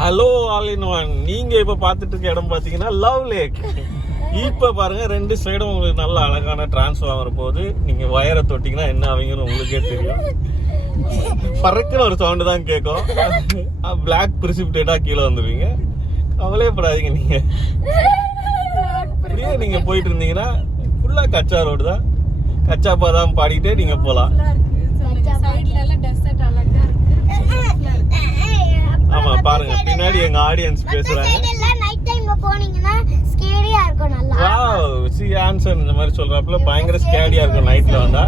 Hello all in one. நீங்க இப்ப பாத்துட்டு இருக்க இடம் பாத்தீங்கன்னா லவ் லேக். இப்ப பாருங்க ரெண்டு சைடும் உங்களுக்கு நல்ல அழகான டிரான்ஸ்ஃபார்மர் போகுது. நீங்க வயரை தொட்டிங்கன்னா என்ன ஆவீங்கன்னு உங்களுக்கே தெரியும். பறக்குன்னு ஒரு சவுண்டு தான் கேட்கும். பிளாக் பிரிசிபிடேட்டா கீழே வந்துருவீங்க. கவலையப்படாதீங்க. நீங்க அப்படியே நீங்க போயிட்டு இருந்தீங்கன்னா ஃபுல்லா கச்சா ரோடு தான். கச்சா பாதாம் பாடிட்டே நீங்க போலாம். ஆமா பாருங்க பின்னாடி எங்க ஆடியன்ஸ் பேசுறாங்க. நைட் டைம்ல போனீங்கன்னா ஸ்கேரியா இருக்கும். நல்லா வாவ் சி ஆன்சர் இந்த மாதிரி சொல்றப்பல பயங்கர ஸ்கேரியா இருக்கும் நைட்ல வந்தா.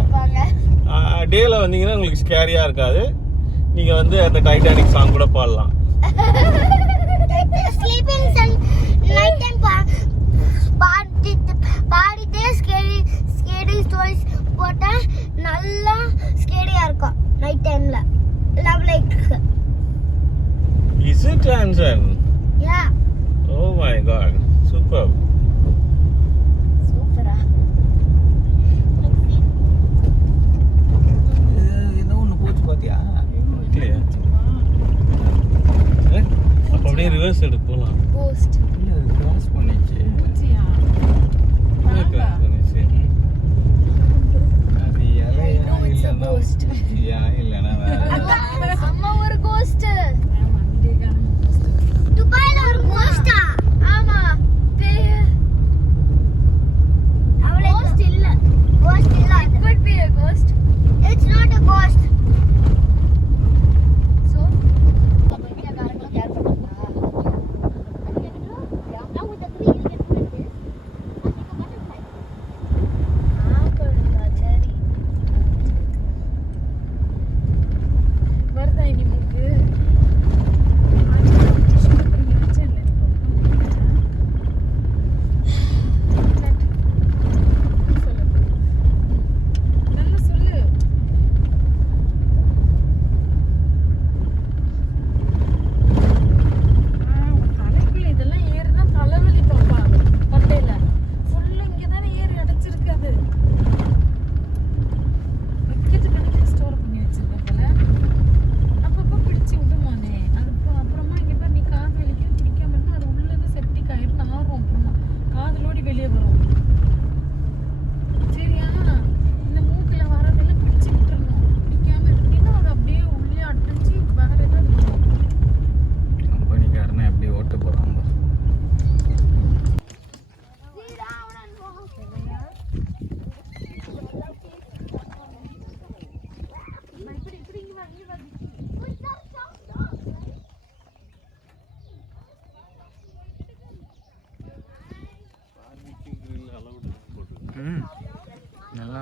டேல வந்தீங்கன்னா உங்களுக்கு ஸ்கேரியா இருக்காது. நீங்க வந்து அந்த டைட்டானிக் சாங் கூட பாடலாம். ஸ்லீப்பிங் சன் நைட் டைம் பாடிட்டே ஸ்கேரி ஸ்டோரிஸ் போட்டா நல்லா ஸ்கேரியா இருக்கும் நைட் டைம்ல. Love like. Is it Anson? Yeah. Oh my god. Super. Super. என்ன ஒண்ணு போச்சு பாத்தியா? ஓகே. அப்ப அப்படியே ரிவர்ஸ் எடுத்து போலாம். Ghost. இல்ல கிராஸ் பண்ணிச்சு. போச்சியா? அது யாரையா இல்லனா யா இல்லனா அம்மா ஒரு ghost. துபாய்ல ஒரு ghost-ஆ? ஆமா. அவளே ghost இல்ல. Ghost இல்ல. It could be a ghost. It's not a ghost. So அப்படியே காரங்கள கேர் பண்ணாங்க. now with the green you can put this. ஆப்பல்ல சரி. வருதா இனி மூக்கு? நல்லா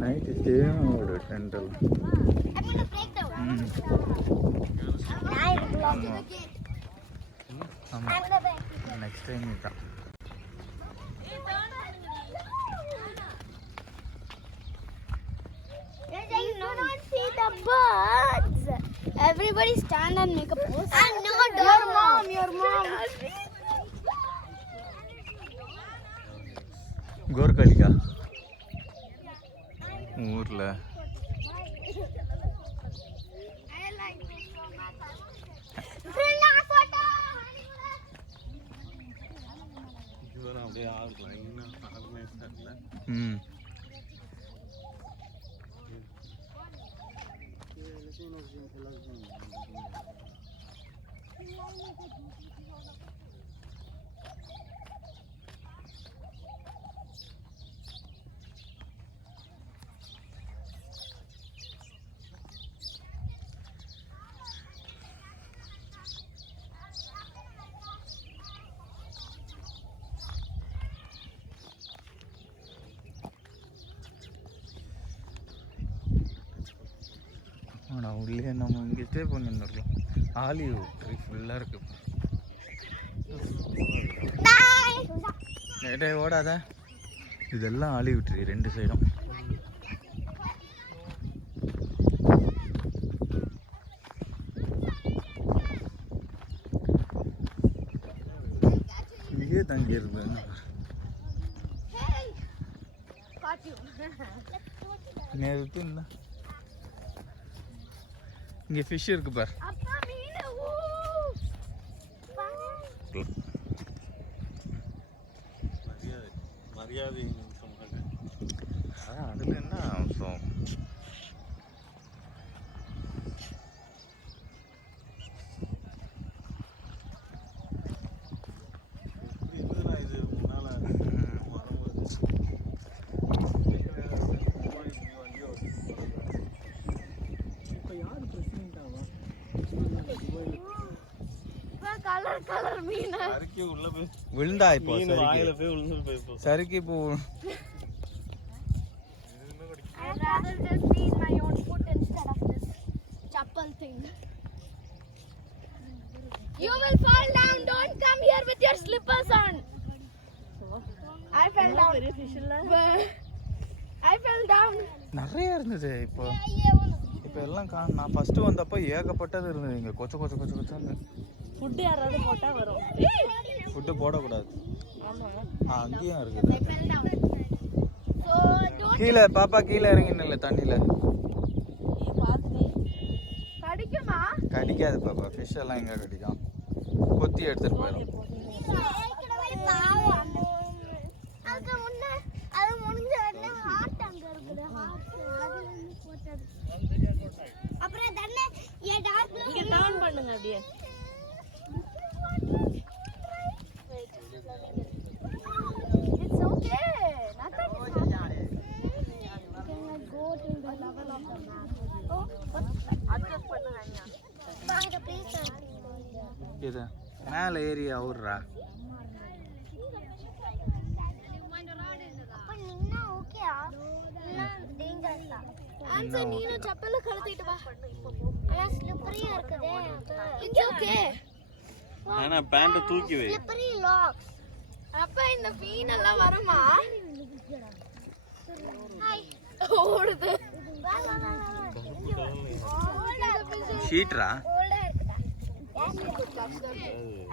நைட் ஸ்டே ஒரு டென்டல். நெக்ஸ்ட் டைம் தான். See the birds. Everybody stand and make a pose. And no, your mom. கோர்கலிக்கா ஊர்ல அப்படியே ஆகலாம். இன்னும் ஆர்கனைஸ்டா ஆனால் உள்ளே நம்ம இங்கே ஸ்டே பண்ணிருந்துருக்கலாம். ஆலிவ் ட்ரீ ஃபுல்லாக இருக்கு. டே ஓடாத. இதெல்லாம் ஆலிவ் ட்ரீ ரெண்டு சைடும். இங்கே தங்கி இருந்தேன். நிறுத்துன்னா இங்கே ஃபிஷ் இருக்கு பார். அப்பா மீன் மரியாதை சொன்னாங்க. அதான் அதில் என்ன அவசரம்? இது முன்னால கலர் கலர் மீன் அரிக்கே உள்ள போய் விழுந்தா இப்போ மீன் வாயில போய் விழுந்து போய் சரிக்கு இப்போ I'd rather just be in my own foot instead of this chappal thing. You will fall down. Don't come here with your slippers on. I fell down. Very fish I fell down. நிறைய இருந்தது. இப்போ எல்லாம் நான் first வந்தப்போ ஏகப்பட்டது இருந்தது. இங்கே கொச்சன்னு food யாராவது போட்டால் வரும். ஃபுட்டு போடக்கூடாது. ஆமாம், அங்கேயும் இருக்குது. I fell down. So don't. கீழே பாப்பா கீழே இறங்கினில்ல தண்ணியில். பார்த்துட்டு கடிக்குமா? கடிக்காது பாப்பா. ஃபிஷ் எல்லாம் எங்கே கடிக்கும்? கொத்தி எடுத்துட்டு போயிடும். அதுக்கு முன்ன அது முடிஞ்ச உடனே ஹார்ட் அங்க இருக்குது. ஹார்ட் அது வந்து போட்டது. அப்புறம் தண்ணே ஏ டார்க் ப்ளூ இங்கே டர்ன் பண்ணுங்க அப்படியே. It's okay. Nothing is happening. Can I go to the level of the map? Oh, adjust பண்ணுங்க. பாருங்க ப்ளீஸ். இது மேலே ஏறி அவுர்றா. அப்ப நின்னா ஓகேயா? இல்ல டேஞ்சரஸா? ஆன்சர் நீனு செப்பல்ல கழட்டிட்டு வா. ஆனா ஸ்லிப்பரியா இருக்குதே. It's okay. ஆனா பேண்ட் தூக்கி வை. ஸ்லிப்பரி லாக்ஸ். அப்ப இந்த மீன் எல்லாம் வருமா? ஹாய். ஓடுது. வா வா வா வா. ஷீட்ரா. ஓல்டா இருக்குடா.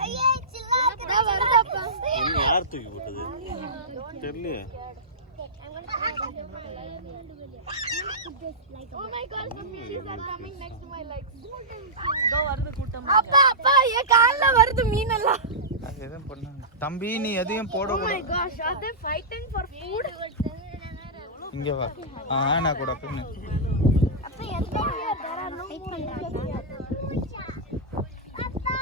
ஐயே சில்லா இருக்குடா வருதாப்பா. இன்னும் யார் தூக்கி போட்டது தெரியல. Oh my god, some fishes are coming next to my legs. இதோ வருது கூட்டம். அப்பா அப்பா என் கால்ல வருது மீன் எல்லாம். எதுவும் பண்ணாங்க தம்பி. நீ எதையும் Oh my போடக்கூடாது. gosh, are they fighting for food? இங்கே வா. நான் கூட பின்னு. அப்பா எந்த here there are no fight பண்றாங்க. அப்பா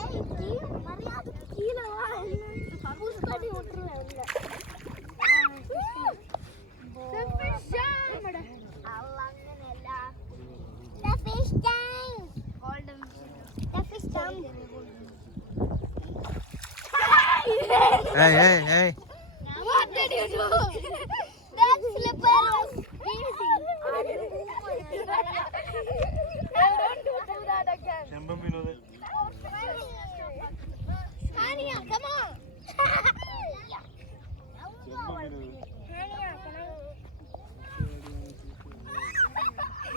ஏய் கீழ மரியாதை கீழ வா. புஷ் பண்ணி விட்டுறேன் இல்ல. The fish tank. Golden fish. The fish tank. ஏய் What did you do? That slipper was freezing. Don't do that again. செம்பம் மீனோதே. Hania, come on. செம்பம் மீனோதே. Hania, can I?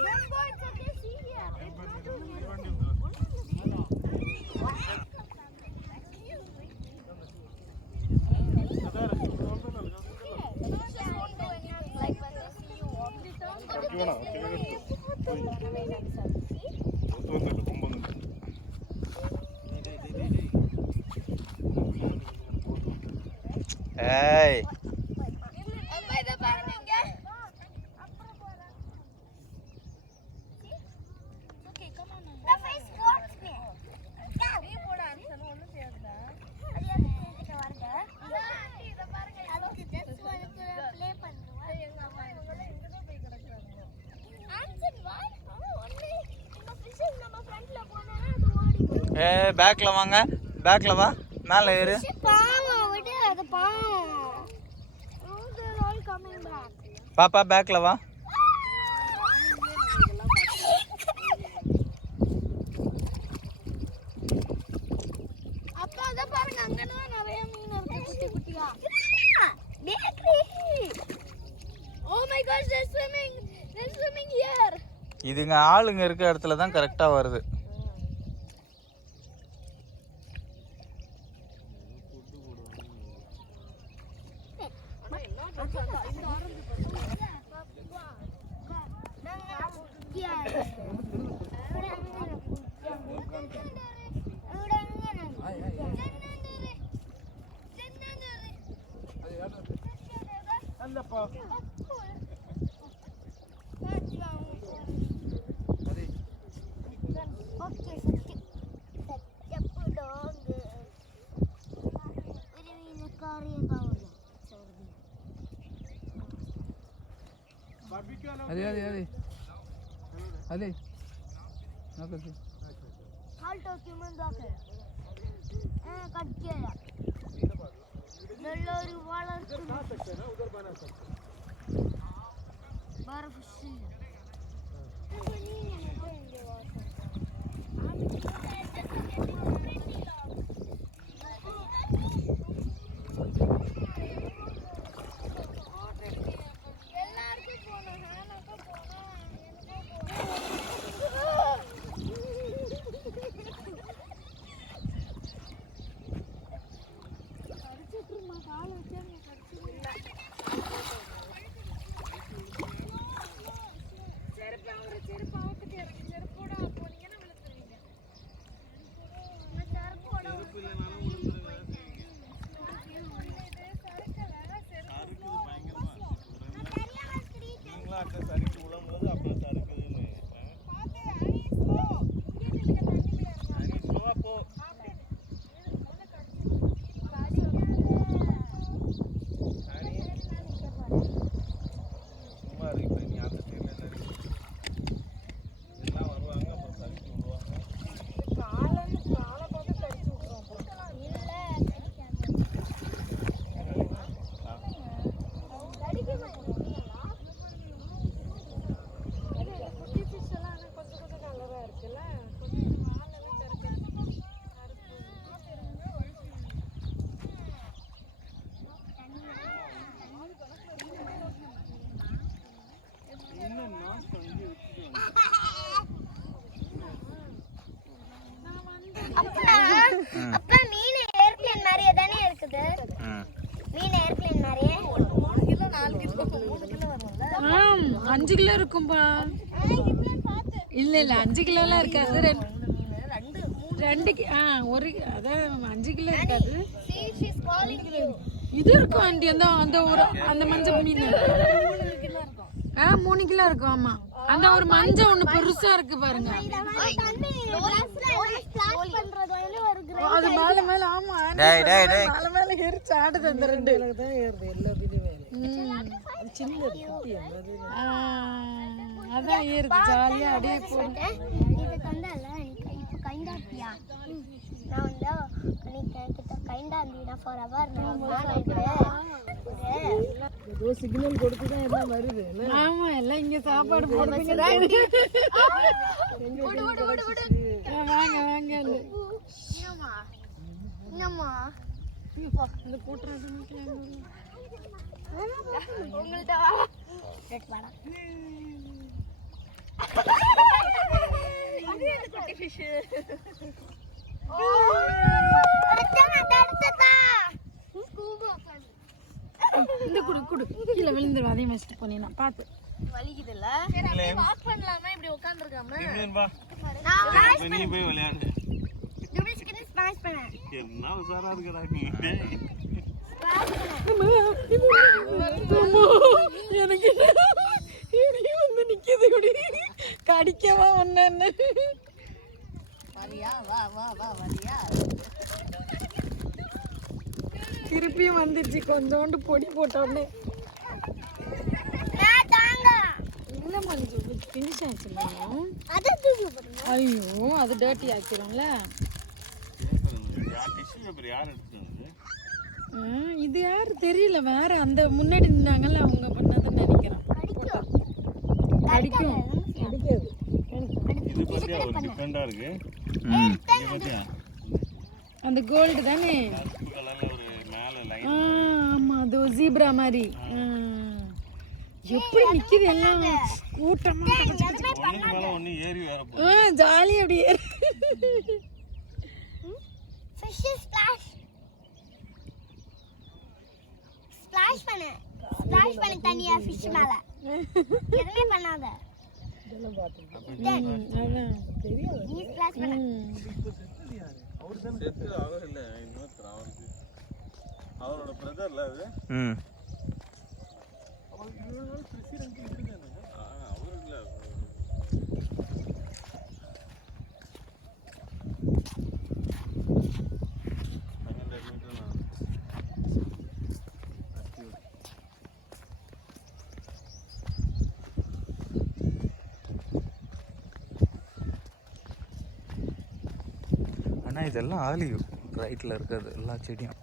Don't go into the sea here. Like when they see you walk the ஏய் பேக்ல வாங்க. பேக்ல வா. மேலே ஏறு. பாப்பா பேக்ல வா. அப்பா அத பாருங்க அங்கதான் நிறைய மீன் இருக்கு குட்டி குட்டியா. Oh my gosh, they're swimming. They're swimming here. இதுங்க ஆளுங்க இருக்க இடத்துல தான் கரெக்டா வருது. अरे अरे अरे अरे नौकर हाल्टो क्यों दाके कट किया नल्लोरी वाला खा सकते हैं ना उधर बना सकते हैं बर्फ सी அப்பா மீன் ஏர்ப்ளேன் மாதிரியே தானே இருக்குது மீன் ஏர்ப்ளேன் மாதிரியே 3 கிலோ 4 கிலோ 3 கிலோ வரும்ல 5 கிலோ இருக்கும்பா இல்ல இல்ல 5 கிலோலாம் இருக்காது 2 ஒரு அதான் 5 கிலோ இருக்காது இது இருக்கும் ஆண்டி அந்த ஒரு அந்த மஞ்சள் மீன் 3 கிலோ இருக்கும் ஆமா அந்த ஒரு மஞ்சள் ஒண்ணு பெருசா இருக்கு பாருங்க அது மேல மேல ஆமா மேல மேல எரிச்சு ஆடுது அந்த ரெண்டு அதான் ஏறுது ஜாலியா அப்படியே போகுது இது கண்டால இப்ப கைண்டாட்டியா நான் வந்து நீ கிட்ட கைண்டாந்தினா ஃபார் அவர் ஏதோ சிக்னல் கொடுத்து தான் எல்லாம் வருது. ஆமா எல்லாம் இங்க சாப்பாடு போடுறதுக்கு வாங்க வாங்க என்னம்மா இந்த கூட்டுறது உங்கள்ட்ட கேட்பாடா அது என்ன குட்டி ஃபிஷ் இந்த குடு குடு கீழே விழுந்துரும் அதே வச்சுட்டு போனீங்கன்னா பார்த்து வலிக்குதுல்ல சரி வாக் பண்ணலாமா இப்படி உட்கார்ந்திருக்காம நீ போய் விளையாடு ஜூபிஸ்க்கு ஸ்மாஷ் பண்ண என்ன உசாரா இருக்கடா நீ எனக்கு இப்படி வந்து நிக்குது இப்படி கடிக்கவா ஒன்னு வரியா வா வா வா வரியா திருப்பியும் வந்துருச்சு கொஞ்சோண்டு பொடி போட்ட உடனே இல்ல மஞ்சு ஃபினிஷ் ஆச்சுல்ல ஐயோ அது டர்ட்டி ஆக்கிடும்ல இது யாரு தெரியல வேற அந்த முன்னாடி நின்னாங்கல்ல அவங்க பண்ணாதான் நினைக்கிறேன் கடிக்கும் கடிக்காது இது பத்தியா ஒரு டிஃபரெண்டா இருக்கு இது பத்தியா அந்த கோல்டு தானே கலர்ல ஒரு மேல லைன் ஆமா அது ஜீப்ரா மாதிரி எப்படி நிக்குது எல்லாம் கூட்டமா ஒண்ணுக்கு மேல ஒண்ணு ஏறி வர போகுது ஜாலி அப்படியே ஃபிஷ் ஸ்ப்ளாஷ் பண்ணு தனியா ஃபிஷ் மேல எதுமே பண்ணாத இதெல்லாம் அதான் தெரியாது நீ ஸ்ப்ளாஷ் பண்ணு அவர் இல்ல இன்னொருத்தர் அவருக்கு அவரோட பிரதர்ல அது அவர் இவ்வளவு நாள் பிரசிடென்ட் இருந்தாங்க அவர் இல்ல ஆனால் இதெல்லாம் ஆலிவ் ரைட்டில் இருக்கிறது எல்லா செடியும்.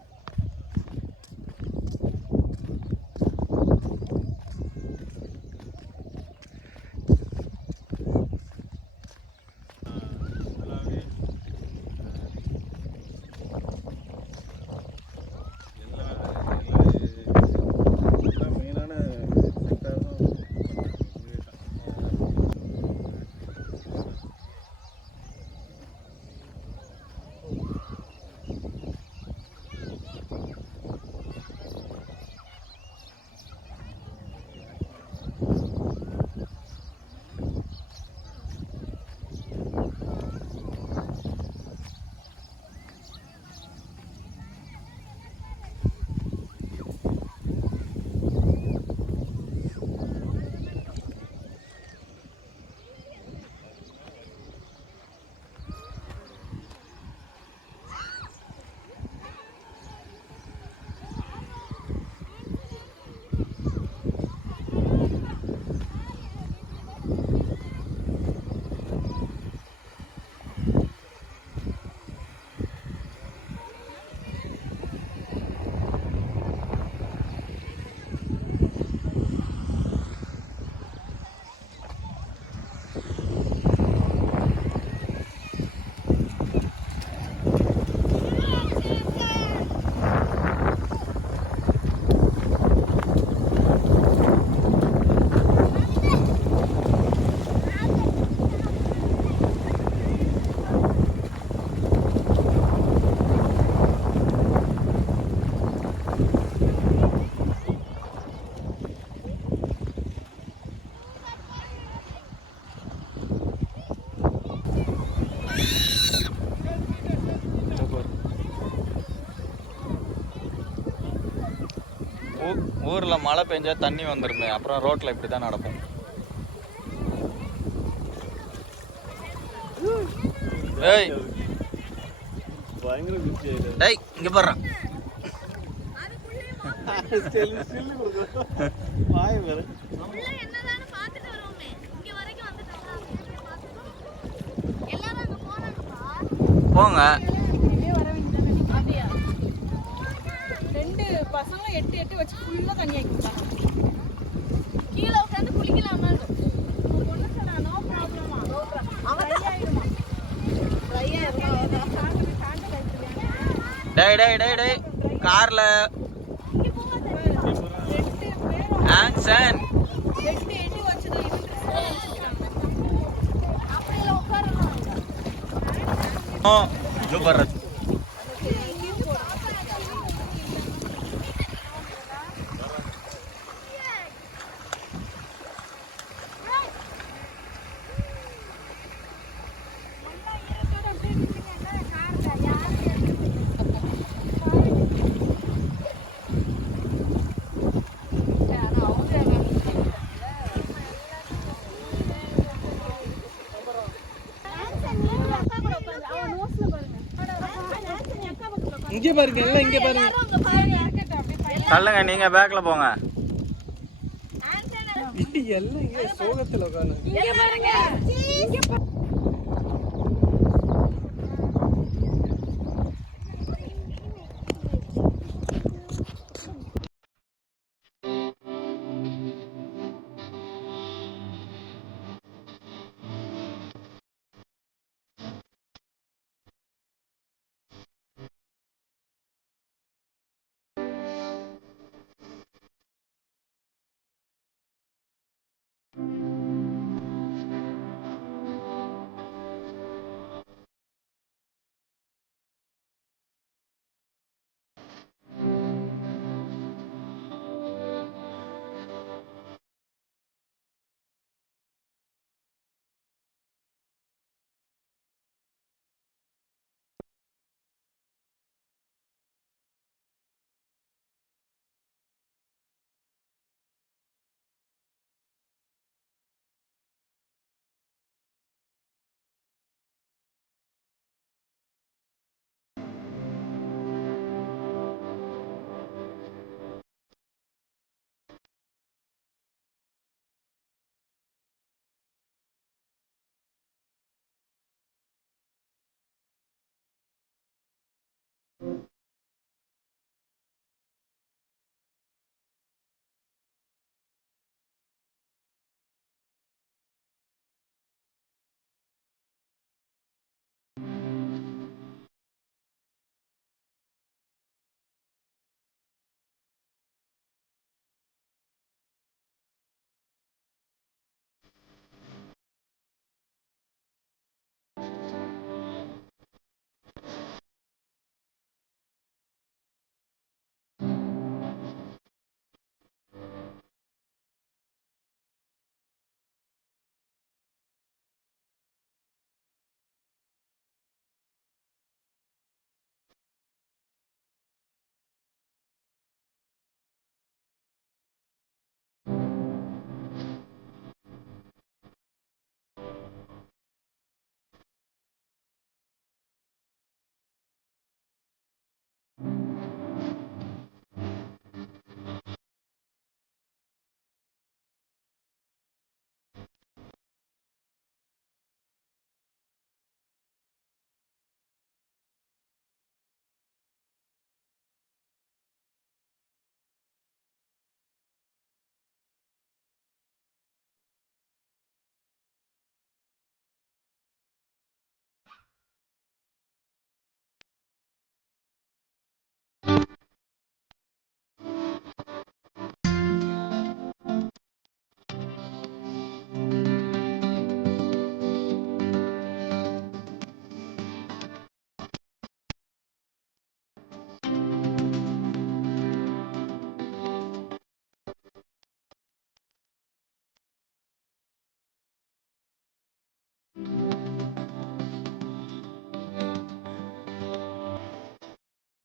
ஊரில் மழை பெஞ்சா தண்ணி வந்துருமே, அப்புறம் ரோட்டில் இப்படி தான் நடக்கும். ஏய் பயங்கர குச்சி டேய் இங்கே போடுறான். வாய் வேற என்னதானு பார்த்துட்டு வருவோமே. இங்க வரைக்கும் வந்துட்டோம். எல்லாரும் அங்க போறாங்கப்பா. போங்க. ரெண்டு பசங்களும் 8 வச்சு ஃபுல்லா தண்ணி ஆக்கிட்டாங்க. கீழே உட்காந்து குளிக்கலாமா? பொண்ணு சொன்னா நோ ப்ராப்ளமா. அவன் ஆயிடுமா? ட்ரை ஆயிடுமா? டேய் டேய் டேய் டேய் கார்ல ஆன்சன் 8 வச்சுதான் அப்படியே உட்காரணும். சூப்பர். இங்கே பாருங்க, எல்லாம் இங்கே பாருங்க. தள்ளுங்க, நீங்க பேக்ல போங்க. எல்லாம் இங்கே சோகத்துல உட்காந்து இங்க பாருங்க. பாய்.